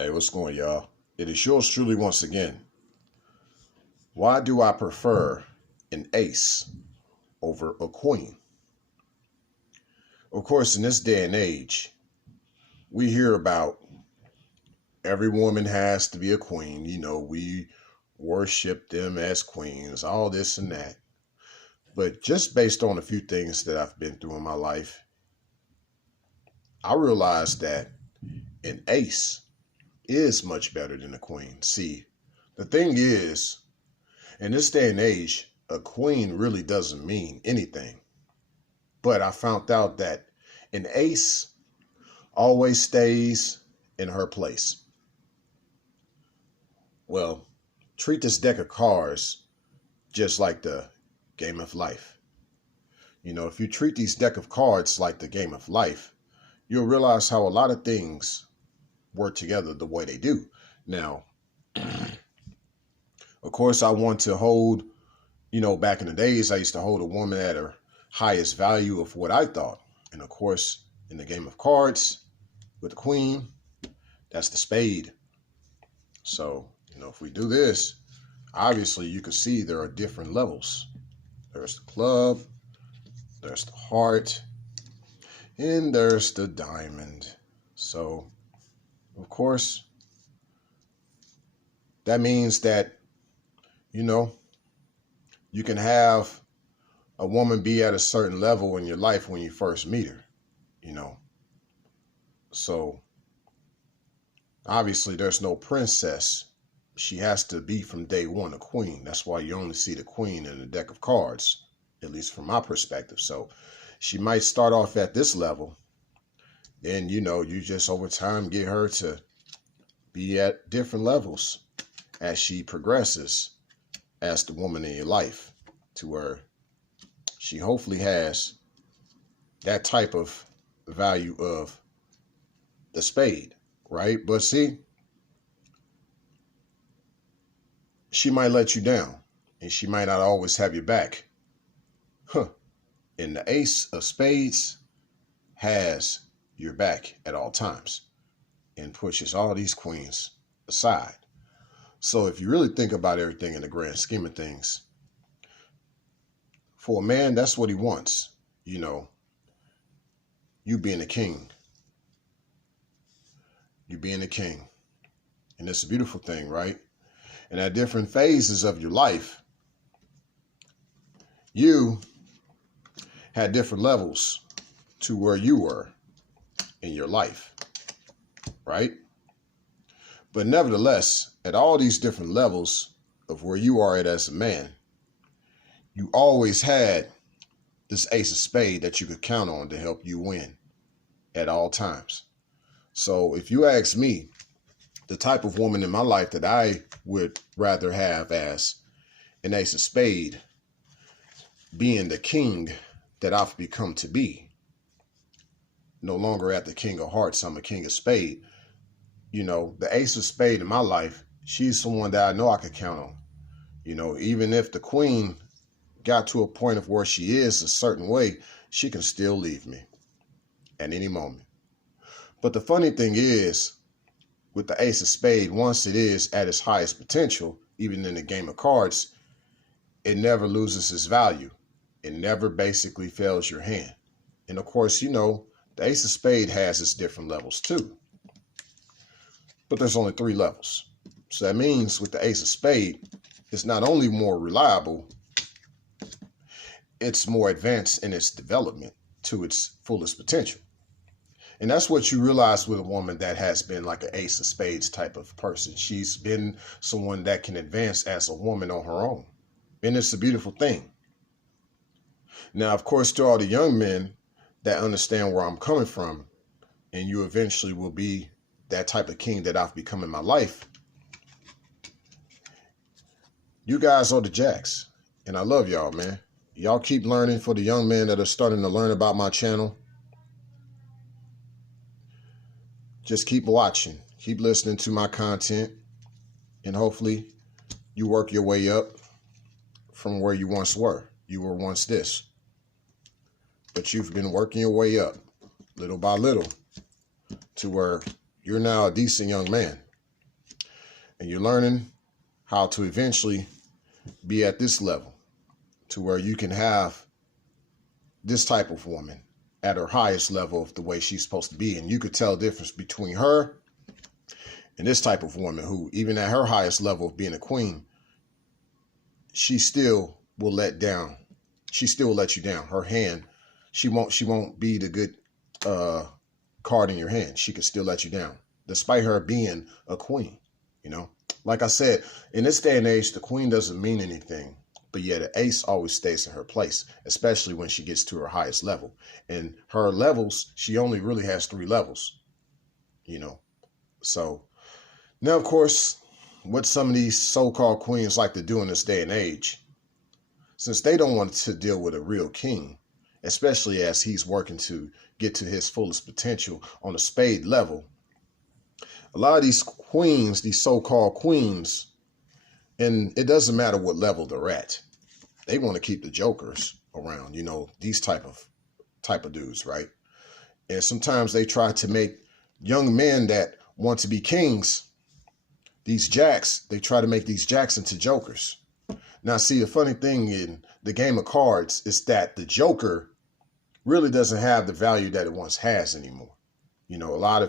Hey, what's going, y'all? It is yours truly once again. Why do I prefer an ace over a queen? Of course, in this day and age, we hear about every woman has to be a queen. We worship them as queens, all this and that. But just based on a few things that I've been through in my life, I realized that an ace is much better than a queen. See, the thing is, in this day and age, a queen really doesn't mean anything. But I found out that an ace always stays in her place. Well, treat this deck of cards just like the game of life. If you treat these deck of cards like the game of life, you'll realize how a lot of things work together the way they do. Now, of course, I want to hold, back in the days, I used to hold a woman at her highest value of what I thought. And of course, in the game of cards with the queen, that's the spade. So, if we do this, obviously you can see there are different levels. There's the club, there's the heart, and there's the diamond. So, of course, that means that, you can have a woman be at a certain level in your life when you first meet her, So, obviously, there's no princess. She has to be from day one a queen. That's why you only see the queen in a deck of cards, at least from my perspective. So, she might start off at this level. Then, you just over time get her to be at different levels as she progresses as the woman in your life, to where she hopefully has that type of value of the spade, right? But see, she might let you down and she might not always have your back. And the ace of spades has your back at all times and pushes all these queens aside. So if you really think about everything in the grand scheme of things, for a man, that's what he wants. You being a king. You being a king. And it's a beautiful thing, right? And at different phases of your life, you had different levels to where you were in your life, right? But nevertheless, at all these different levels of where you are at as a man, you always had this ace of spade that you could count on to help you win at all times. So if you ask me, the type of woman in my life that I would rather have as an ace of spade, being the king that I've become to be, no longer at the king of hearts, I'm a king of spade. The ace of spade in my life, she's someone that I know I could count on. Even if the queen got to a point of where she is a certain way, she can still leave me at any moment. But the funny thing is, with the ace of spade, once it is at its highest potential, even in the game of cards, it never loses its value. It never basically fails your hand. And of course, the ace of spade has its different levels too. But there's only 3 levels. So that means with the ace of spade, it's not only more reliable, it's more advanced in its development to its fullest potential. And that's what you realize with a woman that has been like an ace of spades type of person. She's been someone that can advance as a woman on her own. And it's a beautiful thing. Now, of course, to all the young men that understand where I'm coming from, and you eventually will be that type of king that I've become in my life, you guys are the jacks. And I love y'all, man. Y'all keep learning. For the young men that are starting to learn about my channel, just keep watching, keep listening to my content, and hopefully you work your way up from where you once were. You were once this, but you've been working your way up little by little to where you're now a decent young man. And you're learning how to eventually be at this level to where you can have this type of woman at her highest level of the way she's supposed to be. And you could tell the difference between her and this type of woman who, even at her highest level of being a queen, she still will let down. She still will let you down. Her hand, she won't be the good card in your hand. She could still let you down, despite her being a queen. You know, like I said, in this day and age, the queen doesn't mean anything, but yet the ace always stays in her place, especially when she gets to her highest level. And her levels, she only really has 3 levels, you know. So now, of course, what some of these so-called queens like to do in this day and age, since they don't want to deal with a real king, especially as he's working to get to his fullest potential on a spade level, a lot of these queens, these so-called queens, and it doesn't matter what level they're at, they want to keep the jokers around, you know, these type of dudes, right? And sometimes they try to make young men that want to be kings, these jacks, they try to make these jacks into jokers. Now, see, the funny thing in the game of cards is that the joker really doesn't have the value that it once has anymore. You know, a lot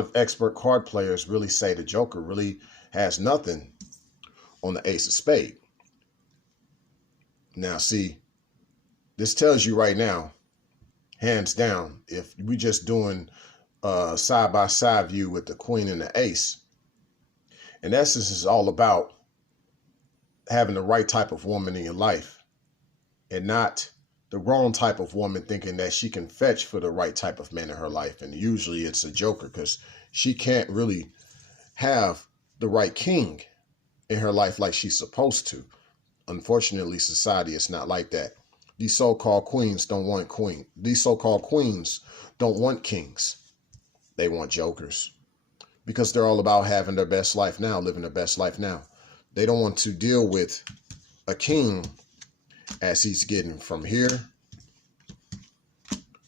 of expert card players really say the joker really has nothing on the ace of spade. Now, see, this tells you right now, hands down, if we just doing a side-by-side view with the queen and the ace, in essence, is all about having the right type of woman in your life and not the wrong type of woman thinking that she can fetch for the right type of man in her life. And usually it's a joker because she can't really have the right king in her life like she's supposed to. Unfortunately, society is not like that. These so-called queens don't want queen. These so-called queens don't want kings. They want jokers because they're all about having their best life now, living their best life now. They don't want to deal with a king as he's getting from here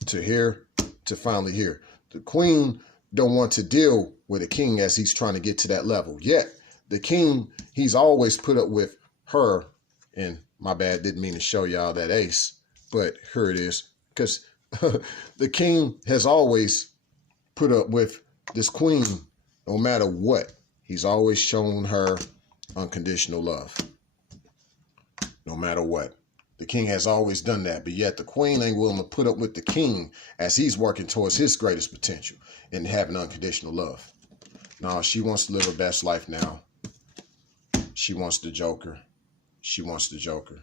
to finally here. The queen don't want to deal with a king as he's trying to get to that level. Yet the king, he's always put up with her. And my bad, didn't mean to show y'all that ace, but here it is. Because the king has always put up with this queen no matter what. He's always shown her unconditional love. No matter what. The king has always done that, but yet the queen ain't willing to put up with the king as he's working towards his greatest potential and having unconditional love. No, she wants to live her best life now. She wants the joker. She wants the joker.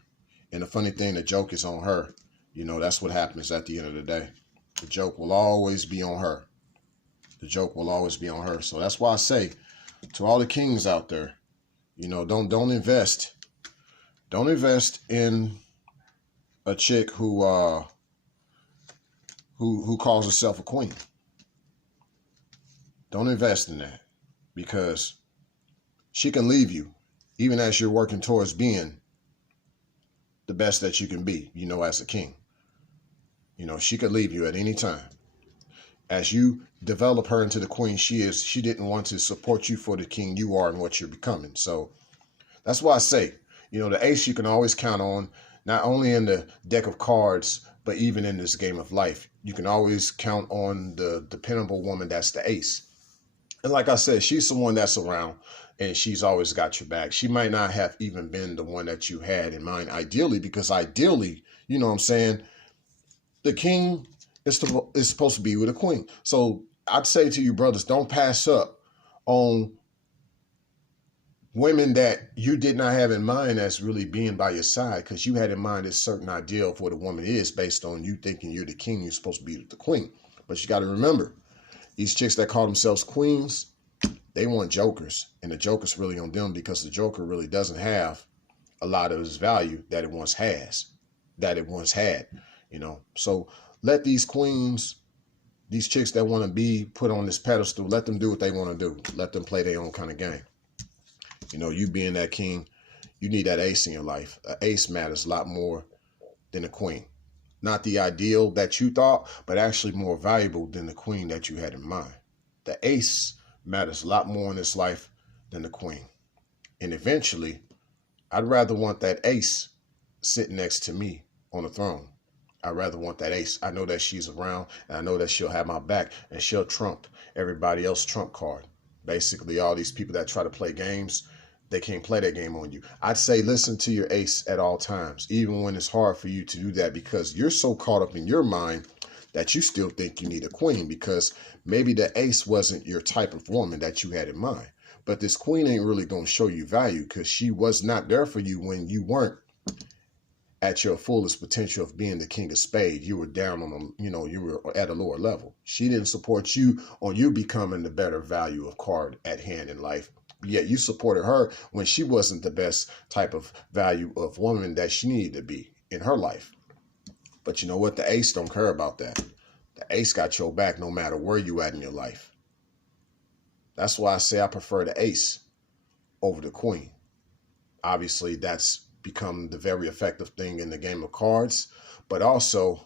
And the funny thing, the joke is on her. You know, that's what happens at the end of the day. The joke will always be on her. The joke will always be on her. So that's why I say to all the kings out there, you know, don't invest. Don't invest in a chick who calls herself a queen. Don't invest in that because she can leave you even as you're working towards being the best that you can be, you know, as a king. You know, she could leave you at any time. As you develop her into the queen she is, she didn't want to support you for the king you are and what you're becoming. So that's why I say, you know, the ace you can always count on, not only in the deck of cards, but even in this game of life. You can always count on the dependable woman that's the ace. And like I said, she's someone that's around and she's always got your back. She might not have even been the one that you had in mind ideally, because ideally, you know what I'm saying, the king is supposed to be with a queen. So I'd say to you brothers, don't pass up on women that you did not have in mind as really being by your side, because you had in mind a certain idea of what a woman is based on you thinking you're the king, you're supposed to be the queen. But you got to remember, these chicks that call themselves queens, they want jokers, and the joker's really on them because the joker really doesn't have a lot of his value that it once had, you know. So let these queens, these chicks that want to be put on this pedestal, let them do what they want to do. Let them play their own kind of game. You know, you being that king, you need that ace in your life. An ace matters a lot more than a queen. Not the ideal that you thought, but actually more valuable than the queen that you had in mind. The ace matters a lot more in this life than the queen. And eventually, I'd rather want that ace sitting next to me on the throne. I'd rather want that ace. I know that she's around, and I know that she'll have my back, and she'll trump everybody else's trump card. Basically, all these people that try to play games, they can't play that game on you. I'd say listen to your ace at all times, even when it's hard for you to do that, because you're so caught up in your mind that you still think you need a queen, because maybe the ace wasn't your type of woman that you had in mind. But this queen ain't really going to show you value, because she was not there for you when you weren't at your fullest potential of being the king of spades. You were down on you were at a lower level. She didn't support you on you becoming the better value of card at hand in life. Yet you supported her when she wasn't the best type of value of woman that she needed to be in her life. But you know what? The ace don't care about that. The ace got your back no matter where you at in your life. That's why I say I prefer the ace over the queen. Obviously, that's become the very effective thing in the game of cards, but also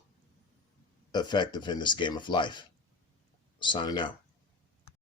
effective in this game of life. Signing out.